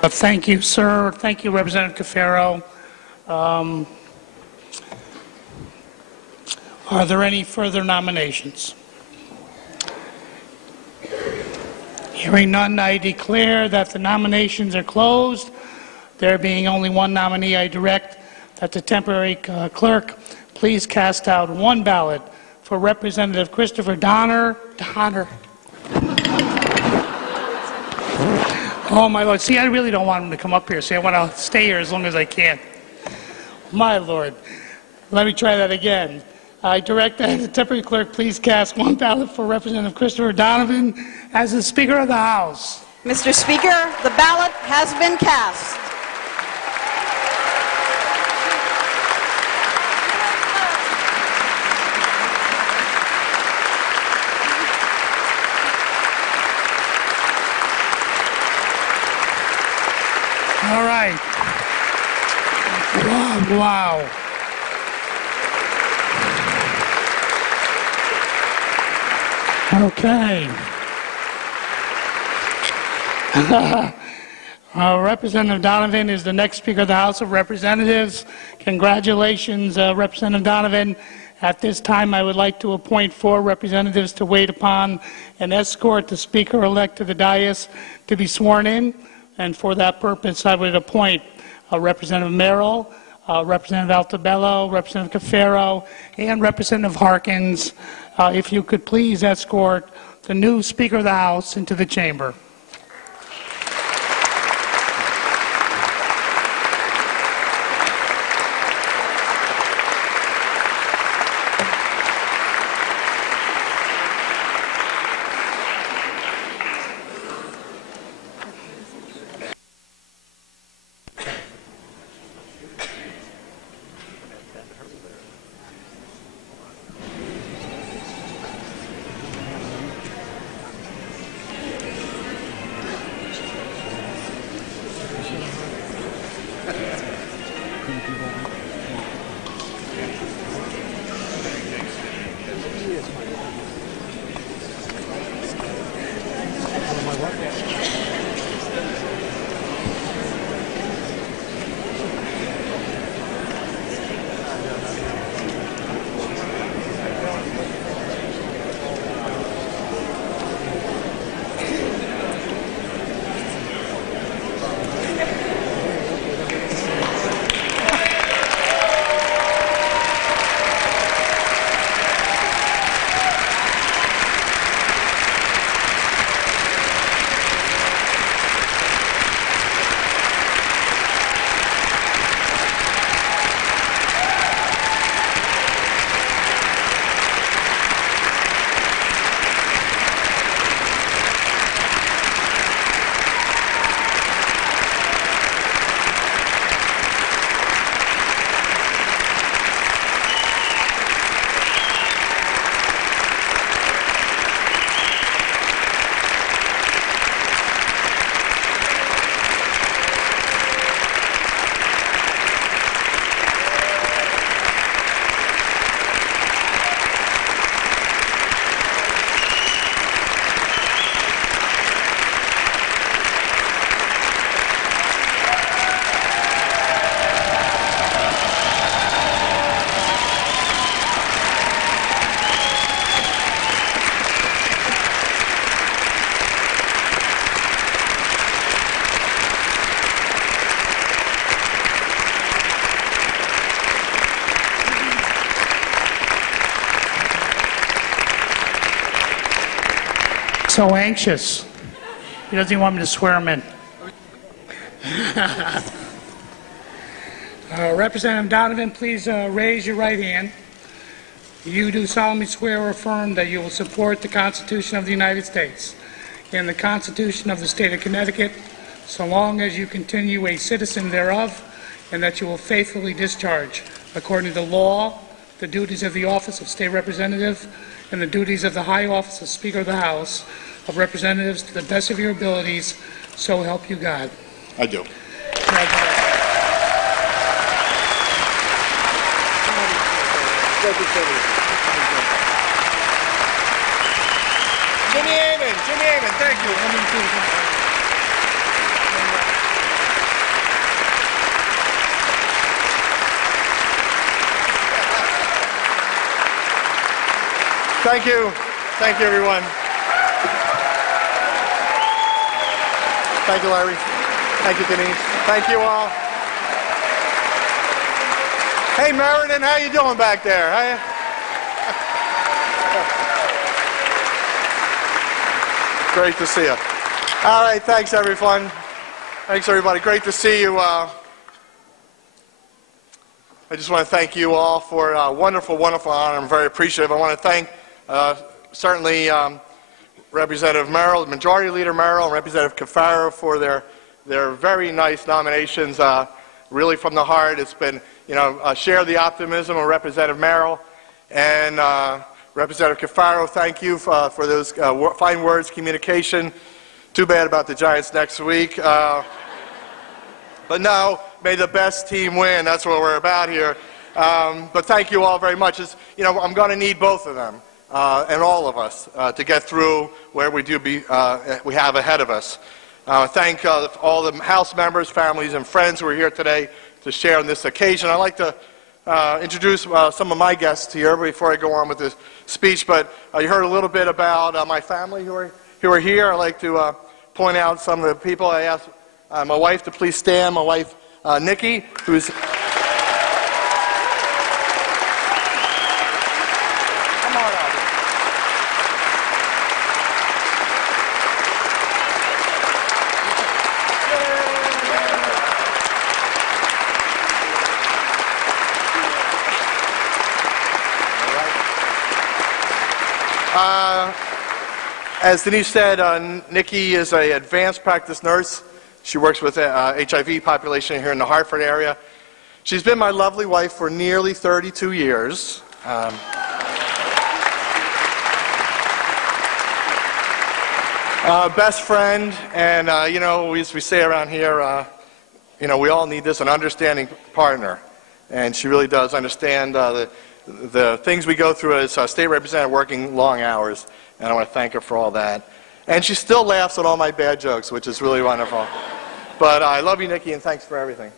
Thank you, sir. Thank you, Representative Cafaro. Are there any further nominations? Hearing none, I declare that the nominations are closed. There being only one nominee, I direct that the temporary clerk please cast out one ballot for Representative Christopher Donner. Oh, my Lord. See, I really don't want him to come up here. See, I want to stay here as long as I can. My Lord. Let me try that again. I direct that the temporary clerk please cast one ballot for Representative Christopher Donovan as the Speaker of the House. Mr. Speaker, the ballot has been cast. All right. Wow. Okay. Representative Donovan is the next Speaker of the House of Representatives. Congratulations, Representative Donovan. At this time, I would like to appoint 4 representatives to wait upon and escort the Speaker-elect to the dais to be sworn in. And for that purpose, I would appoint Representative Merrill, Representative Altabello, Representative Cafaro, and Representative Harkins. If you could please escort the new Speaker of the House into the chamber. So anxious. He doesn't even want me to swear him in. Representative Donovan, please raise your right hand. You do solemnly swear or affirm that you will support the Constitution of the United States and the Constitution of the State of Connecticut, so long as you continue a citizen thereof, and that you will faithfully discharge, according to law, the duties of the office of State Representative and the duties of the high office of Speaker of the House of Representatives to the best of your abilities, so help you God. I do. Jimmy Amen, thank you. Thank you. Thank you, everyone. Thank you, Larry. Thank you, Denise. Thank you all. Hey, Meriden, how you doing back there? Great to see you. All right, thanks, everyone. Thanks, everybody. Great to see you. I just want to thank you all for a wonderful, wonderful honor. I'm very appreciative. I want to thank certainly Representative Merrill, Majority Leader Merrill, and Representative Cafaro for their very nice nominations. Really from the heart. It's been, share the optimism of Representative Merrill. And Representative Cafaro, thank you for those fine words, communication. Too bad about the Giants next week. But no, may the best team win. That's what we're about here. But thank you all very much. I'm going to need both of them and all of us to get through where we have ahead of us. Thank all the House members, families, and friends who are here today to share on this occasion. I'd like to introduce some of my guests here before I go on with this speech. But you heard a little bit about my family who are here. I'd like to point out some of the people. I asked my wife to please stand. My wife, Nikki, who's... As Denise said, Nikki is an advanced practice nurse. She works with HIV population here in the Hartford area. She's been my lovely wife for nearly 32 years. Best friend, and as we say around here, we all need an understanding partner. And she really does understand the things we go through as a state representative working long hours. And I want to thank her for all that. And she still laughs at all my bad jokes, which is really wonderful. But I love you, Nikki, and thanks for everything.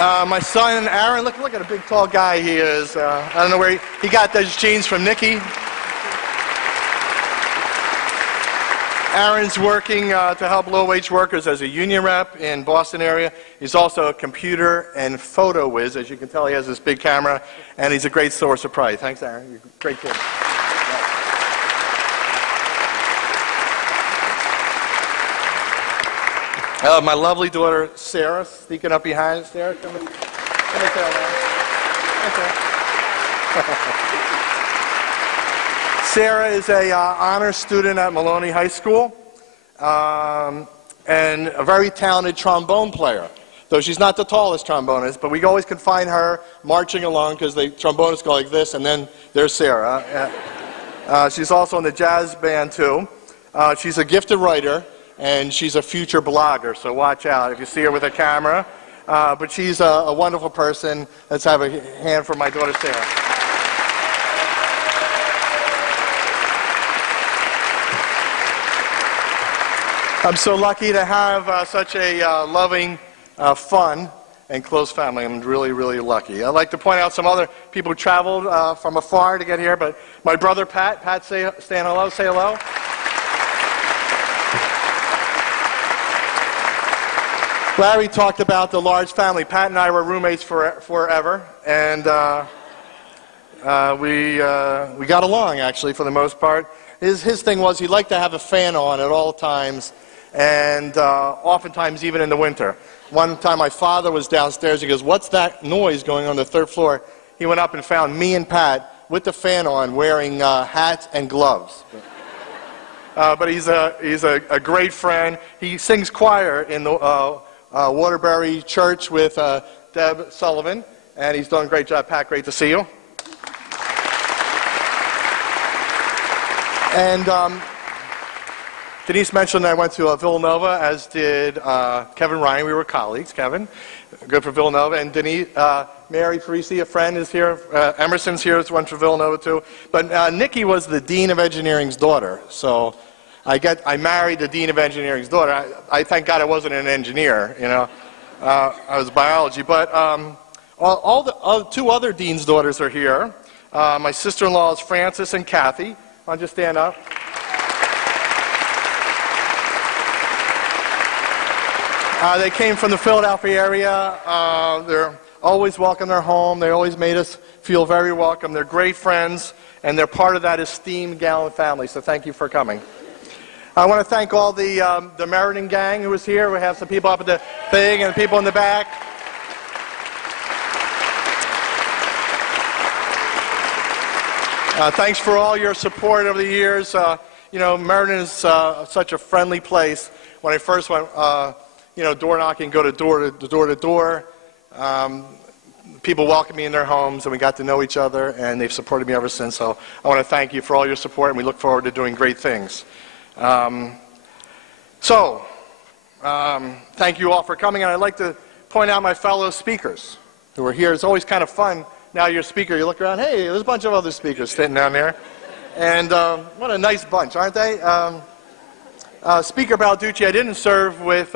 My son, Aaron, look at a big, tall guy he is. I don't know where he got those jeans from Nikki. Aaron's working to help low-wage workers as a union rep in Boston area. He's also a computer and photo whiz. As you can tell, he has this big camera, and he's a great source of pride. Thanks, Aaron. You're a great kid. My lovely daughter, Sarah, sneaking up behind. Sarah, come here, Sarah. Sarah is an honor student at Maloney High School and a very talented trombone player. Though she's not the tallest trombonist, but we always can find her marching along because the trombonists go like this, and then there's Sarah. She's also in the jazz band, too. She's a gifted writer, and she's a future blogger, so watch out if you see her with a camera. But she's a wonderful person. Let's have a hand for my daughter, Sarah. I'm so lucky to have such a loving, fun, and close family. I'm really, really lucky. I'd like to point out some other people who traveled from afar to get here, but my brother, Pat. Pat, stand hello, say hello. Larry talked about the large family. Pat and I were roommates forever, and we got along, actually, for the most part. His thing was he liked to have a fan on at all times, and oftentimes even in the winter. One time my father was downstairs. He goes, "What's that noise going on the third floor?" He went up and found me and Pat with the fan on, wearing hats and gloves. But he's a great friend. He sings choir in the Waterbury Church with Deb Sullivan, and he's done a great job. Pat, great to see you. And Denise mentioned I went to Villanova, as did Kevin Ryan. We were colleagues. Kevin, good for Villanova. And Denise, Mary Parisi, a friend, is here. Emerson's here, went for Villanova too. But Nikki was the Dean of Engineering's daughter. So I married the Dean of Engineering's daughter. I thank God I wasn't an engineer, I was biology. But Two other dean's daughters are here. My sister-in-laws, Frances and Kathy. Why don't you stand up? They came from the Philadelphia area. They're always welcome in their home. They always made us feel very welcome. They're great friends, and they're part of that esteemed Gallant family, so thank you for coming. I want to thank all the Meriden gang who was here. We have some people up at the thing and people in the back. Thanks for all your support over the years. You know, Meriden is such a friendly place. When I first went, you know, door knocking, go to door to door. People welcomed me in their homes, and we got to know each other, and they've supported me ever since. So I want to thank you for all your support, and we look forward to doing great things. Thank you all for coming, and I'd like to point out my fellow speakers who are here. It's always kind of fun. Now you're a speaker, you look around, hey, there's a bunch of other speakers sitting down there. And what a nice bunch, aren't they? Speaker Balducci, I didn't serve with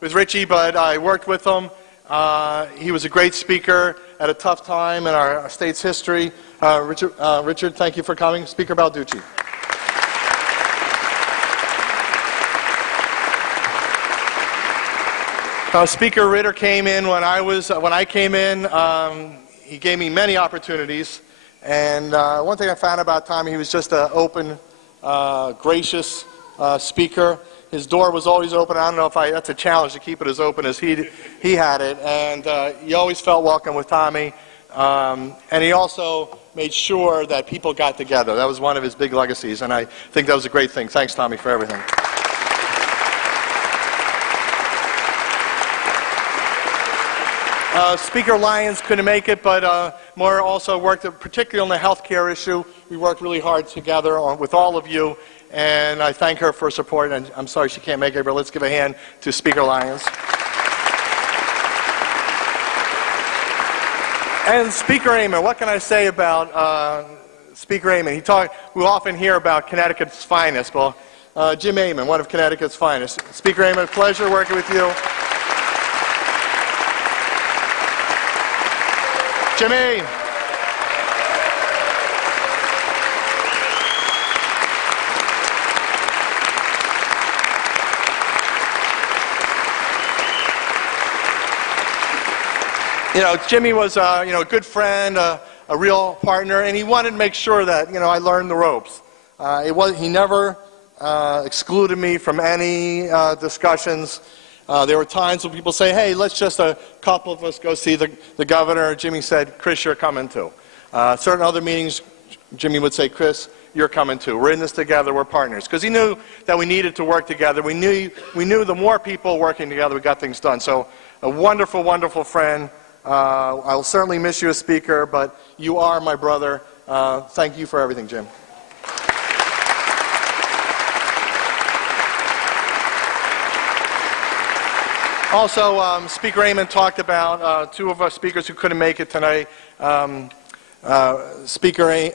Richie, but I worked with him. He was a great speaker at a tough time in our state's history. Richard, thank you for coming. Speaker Balducci. Speaker Ritter came in when I came in. He gave me many opportunities, and one thing I found about Tommy, he was just an open, gracious speaker. His door was always open. I don't know if that's a challenge to keep it as open as he had it, and you always felt welcome with Tommy. And he also made sure that people got together. That was one of his big legacies, and I think that was a great thing. Thanks, Tommy, for everything. Speaker Lyons couldn't make it, but Maura also worked particularly on the health care issue. We worked really hard together with all of you, and I thank her for her support, and I'm sorry she can't make it, but let's give a hand to Speaker Lyons. And Speaker Amon, what can I say about Speaker Amon? We often hear about Connecticut's finest. Well, Jim Amon, one of Connecticut's finest. Speaker Amon, pleasure working with you. Jimmy. You know, Jimmy was a good friend, a real partner, and he wanted to make sure that I learned the ropes. He never excluded me from any discussions. There were times when people say, hey, let's just a couple of us go see the governor. Jimmy said, Chris, you're coming too. Certain other meetings, Jimmy would say, Chris, you're coming too. We're in this together. We're partners. Because he knew that we needed to work together. We knew the more people working together, we got things done. So a wonderful, wonderful friend. I will certainly miss you as speaker, but you are my brother. Thank you for everything, Jim. Also, Speaker Amon talked about two of our speakers who couldn't make it tonight, Speaker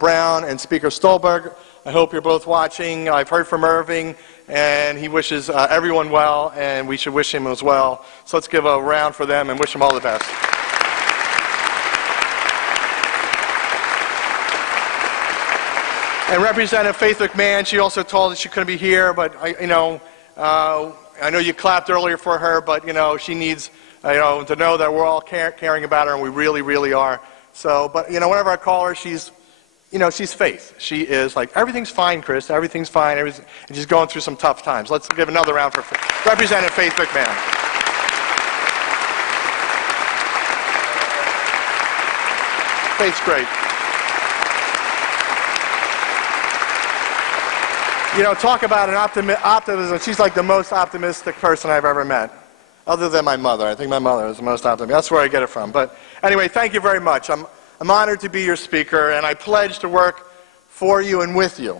Brown and Speaker Stolberg. I hope you're both watching. I've heard from Irving, and he wishes everyone well, and we should wish him as well. So let's give a round for them and wish them all the best. And Representative Faith McMahon, she also told us she couldn't be here, but I know you clapped earlier for her, but she needs to know that we're all caring about her, and we really, really are. So, but whenever I call her, she's Faith. She is like, everything's fine, Chris. Everything's fine. And she's going through some tough times. Let's give another round for Representative Faith McMahon. Faith's great. Talk about an optimism. She's like the most optimistic person I've ever met, other than my mother. I think my mother is the most optimistic. That's where I get it from. But anyway, thank you very much. I'm honored to be your speaker, and I pledge to work for you and with you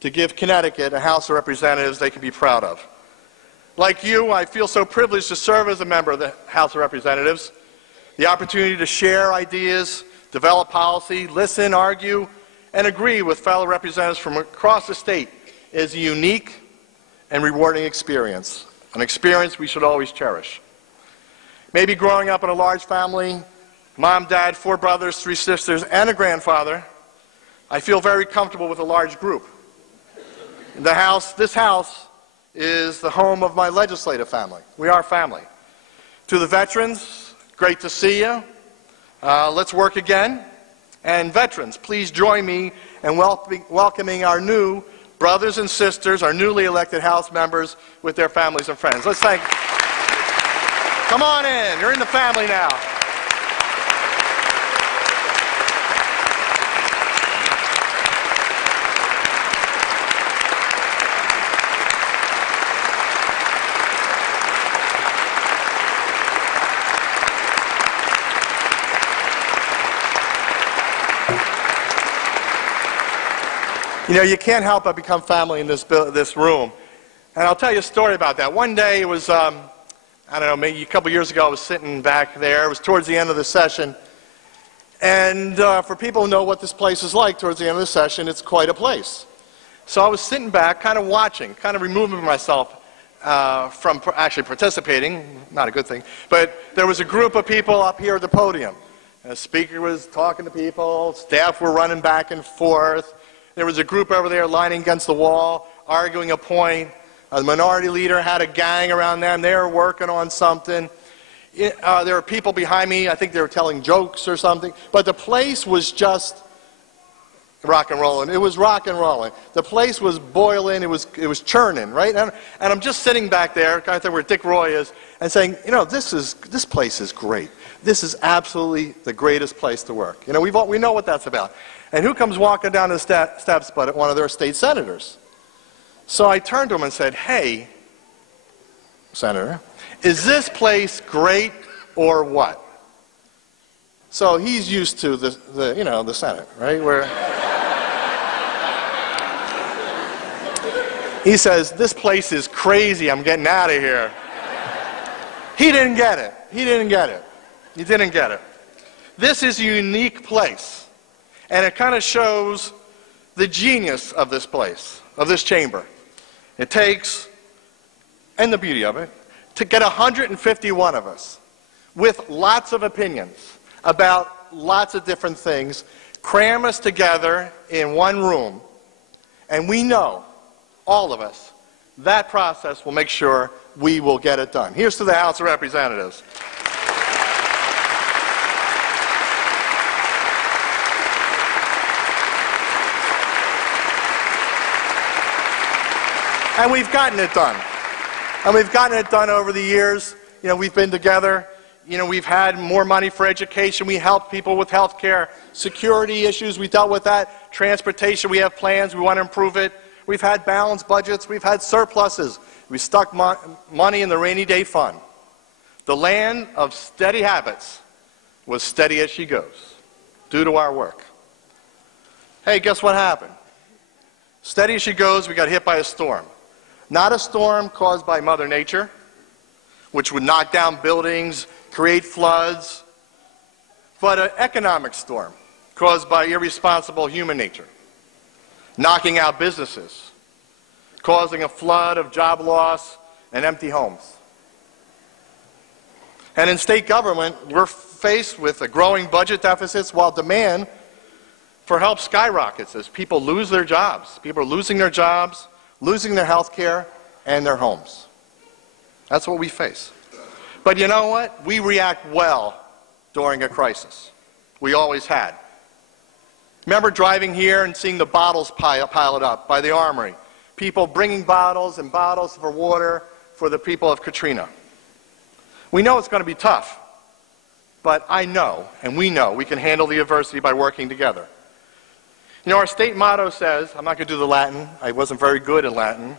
to give Connecticut a House of Representatives they can be proud of. Like you, I feel so privileged to serve as a member of the House of Representatives. The opportunity to share ideas, develop policy, listen, argue, and agree with fellow representatives from across the state is a unique and rewarding experience, an experience we should always cherish. Maybe growing up in a large family Mom, dad, 4 brothers, 3 sisters, and a grandfather, I feel very comfortable with a large group. This house is the home of my legislative family. We are family. To the veterans, great to see you. Let's work again. And veterans, please join me in welcoming our new brothers and sisters, our newly elected House members with their families and friends. Let's thank. Come on in. You're in the family now. You know, you can't help but become family in this room. And I'll tell you a story about that. One day, it was, I don't know, maybe a couple years ago, I was sitting back there. It was towards the end of the session. And for people who know what this place is like towards the end of the session, it's quite a place. So I was sitting back, kind of watching, kind of removing myself from actually participating. Not a good thing. But there was a group of people up here at the podium. And the speaker was talking to people. Staff were running back and forth. There was a group over there lining against the wall, arguing a point. The minority leader had a gang around them. They were working on something. There were people behind me. I think they were telling jokes or something. But the place was just rock and rolling. It was rock and rolling. The place was boiling. It was churning, right? And I'm just sitting back there, kind of where Dick Roy is, and saying, you know, this place is great. This is absolutely the greatest place to work. You know, we know what that's about. And who comes walking down the steps but one of their state senators? So I turned to him and said, hey, Senator, is this place great or what? So he's used to the Senate, right? Where he says, this place is crazy, I'm getting out of here. He didn't get it. He didn't get it. He didn't get it. This is a unique place. And it kind of shows the genius of this place, of this chamber. It takes, and the beauty of it, to get 151 of us with lots of opinions about lots of different things, cram us together in one room, and we know, all of us, that process will make sure we will get it done. Here's to the House of Representatives. And we've gotten it done. And we've gotten it done over the years. You know, we've been together. You know, we've had more money for education. We helped people with health care. Security issues, we dealt with that. Transportation, we have plans. We want to improve it. We've had balanced budgets. We've had surpluses. We stuck money in the rainy day fund. The land of steady habits was steady as she goes, due to our work. Hey, guess what happened? Steady as she goes, we got hit by a storm. Not a storm caused by Mother Nature, which would knock down buildings, create floods, but an economic storm caused by irresponsible human nature, knocking out businesses, causing a flood of job loss and empty homes. And in state government, we're faced with a growing budget deficits while demand for help skyrockets as people lose their jobs. People are losing their jobs, losing their health care, and their homes. That's what we face. But you know what? We react well during a crisis. We always had. Remember driving here and seeing the bottles piled up by the Armory. People bringing bottles and bottles for water for the people of Katrina. We know it's going to be tough, but I know, and we know, we can handle the adversity by working together. You know, our state motto says, I'm not going to do the Latin. I wasn't very good at Latin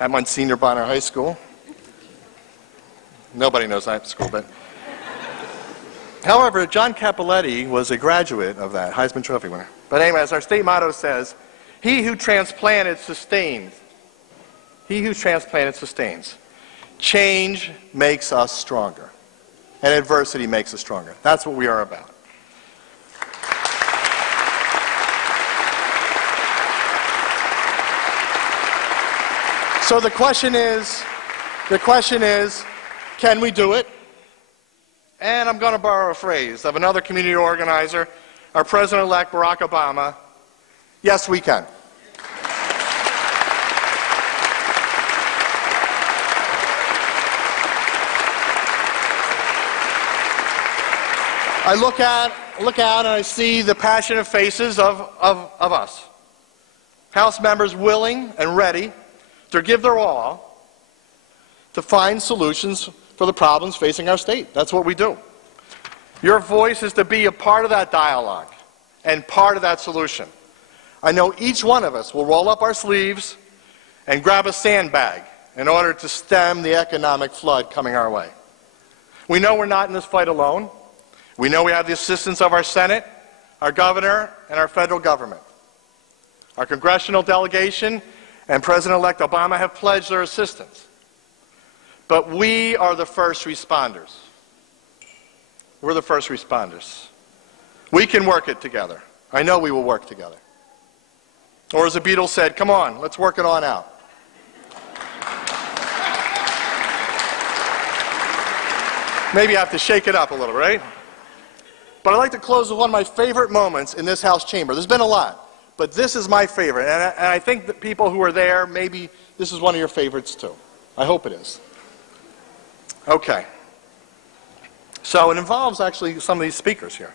at Monsignor Bonner High School. Nobody knows that school, but... However, John Cappelletti was a graduate of that, Heisman Trophy winner. But anyways, our state motto says, he who transplanted sustains. He who transplanted sustains. Change makes us stronger, and adversity makes us stronger. That's what we are about. So the question is, can we do it? and I'm going to borrow a phrase of another community organizer, our President-elect Barack Obama, yes, we can. I look out and I see the passionate faces of us. House members willing and ready to give their all to find solutions for the problems facing our state. That's what we do. Your voice is to be a part of that dialogue and part of that solution. I know each one of us will roll up our sleeves and grab a sandbag in order to stem the economic flood coming our way. We know we're not in this fight alone. We know we have the assistance of our Senate, our governor, and our federal government. Our congressional delegation and President-elect Obama have pledged their assistance. But we are the first responders. We're the first responders. We can work it together. I know we will work together. Or as the Beatles said, come on, let's work it on out. Maybe I have to shake it up a little, right? But I'd like to close with one of my favorite moments in this House chamber. There's been a lot, but this is my favorite. And I think that people who are there, maybe this is one of your favorites too. I hope it is. Okay. So it involves actually some of these speakers here.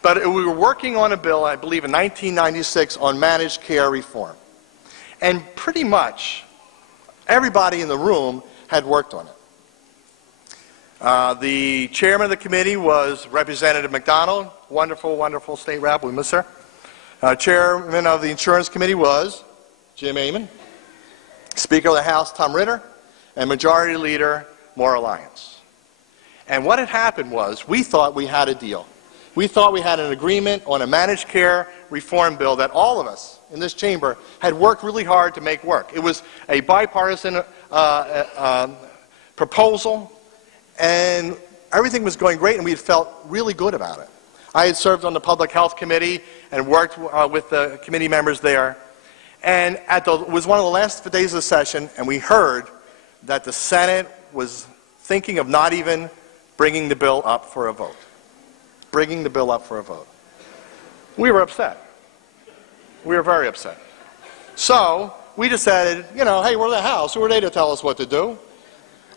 But we were working on a bill, I believe in 1996, on managed care reform. And pretty much everybody in the room had worked on it. The chairman of the committee was Representative McDonald, wonderful, wonderful state rep. We miss her. Chairman of the insurance committee was Jim Amon. Speaker of the House, Tom Ritter. And Majority Leader, Maura Lyons. And what had happened was we thought we had a deal. We thought we had an agreement on a managed care reform bill that all of us in this chamber had worked really hard to make work. It was a bipartisan proposal, and everything was going great, and we felt really good about it. I had served on the Public Health Committee and worked with the committee members there. And it was one of the last days of the session, and we heard that the Senate was thinking of not even bringing the bill up for a vote. Bringing the bill up for a vote. We were upset. We were very upset. So we decided, you know, hey, we're the House. Who are they to tell us what to do?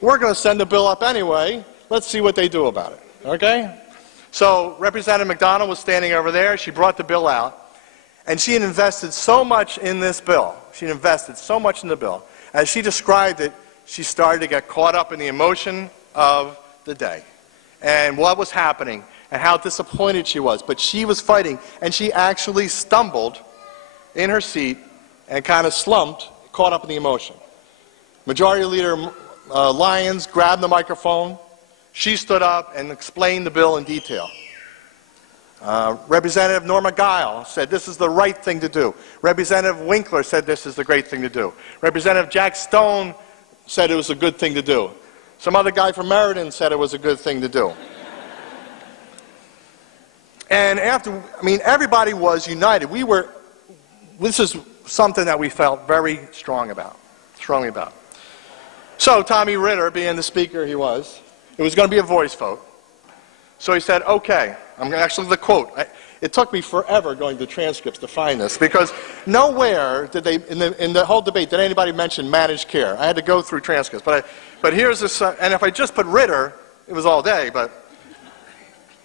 We're going to send the bill up anyway. Let's see what they do about it. Okay? So Representative McDonald was standing over there. She brought the bill out. And she had invested so much in this bill. She had invested so much in the bill. As she described it, she started to get caught up in the emotion of the day and what was happening and how disappointed she was. But she was fighting, and she actually stumbled in her seat and kind of slumped, caught up in the emotion. Majority Leader Lyons grabbed the microphone. She stood up and explained the bill in detail. Representative Norma Guile said this is the right thing to do. Representative Winkler said this is the great thing to do. Representative Jack Stone said it was a good thing to do. Some other guy from Meriden said it was a good thing to do. And after, I mean, everybody was united. This is something that we felt very strongly about. So Tommy Ritter, being the speaker he was, it was going to be a voice vote. So he said, okay, actually the quote. It took me forever going to transcripts to find this, because nowhere did they, in the whole debate, did anybody mention managed care. I had to go through transcripts. But here's this, and if I just put Ritter, it was all day, but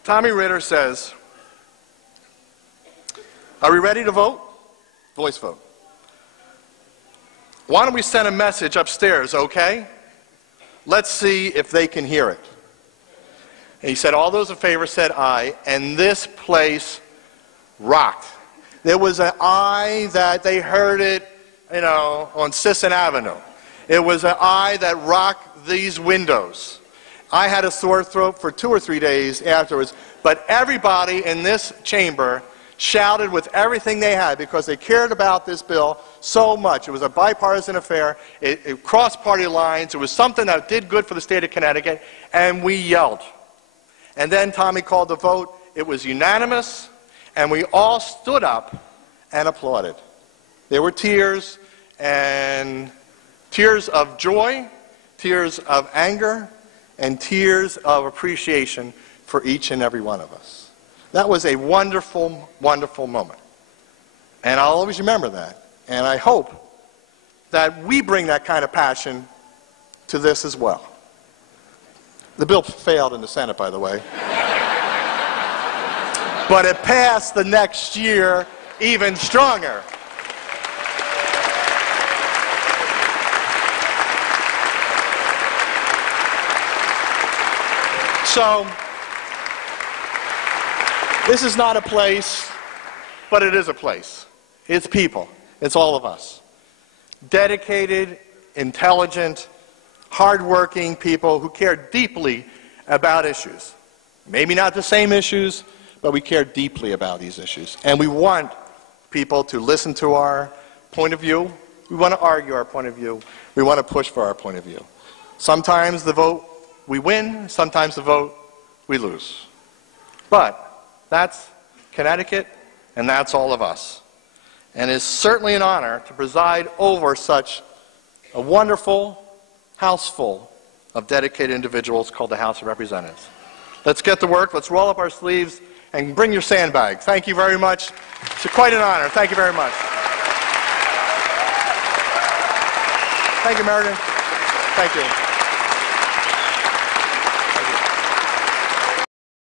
Tommy Ritter says, are we ready to vote? Voice vote. Why don't we send a message upstairs, okay? Let's see if they can hear it. And he said, all those in favor said aye, and this place rocked. There was an aye that they heard it, you know, on Sisson Avenue. It was an aye that rocked these windows. I had a sore throat for 2 or 3 days afterwards, but everybody in this chamber shouted with everything they had because they cared about this bill so much. It was a bipartisan affair. It crossed party lines. It was something that did good for the state of Connecticut, and we yelled. And then Tommy called the vote. It was unanimous, and we all stood up and applauded. There were tears, and tears of joy, tears of anger, and tears of appreciation for each and every one of us. That was a wonderful, wonderful moment. And I'll always remember that. And I hope that we bring that kind of passion to this as well. The bill failed in the Senate, by the way. But it passed the next year even stronger. So, this is not a place, but it is a place. It's people. It's all of us. Dedicated, intelligent, hardworking people who care deeply about issues. Maybe not the same issues, but we care deeply about these issues. And we want people to listen to our point of view. We want to argue our point of view. We want to push for our point of view. Sometimes the vote we win, sometimes the vote we lose. But that's Connecticut, and that's all of us. And it's certainly an honor to preside over such a wonderful house full of dedicated individuals called the House of Representatives. Let's get to work. Let's roll up our sleeves and bring your sandbag. Thank you very much. It's quite an honor. Thank you very much. Thank you, Meredith. Thank you.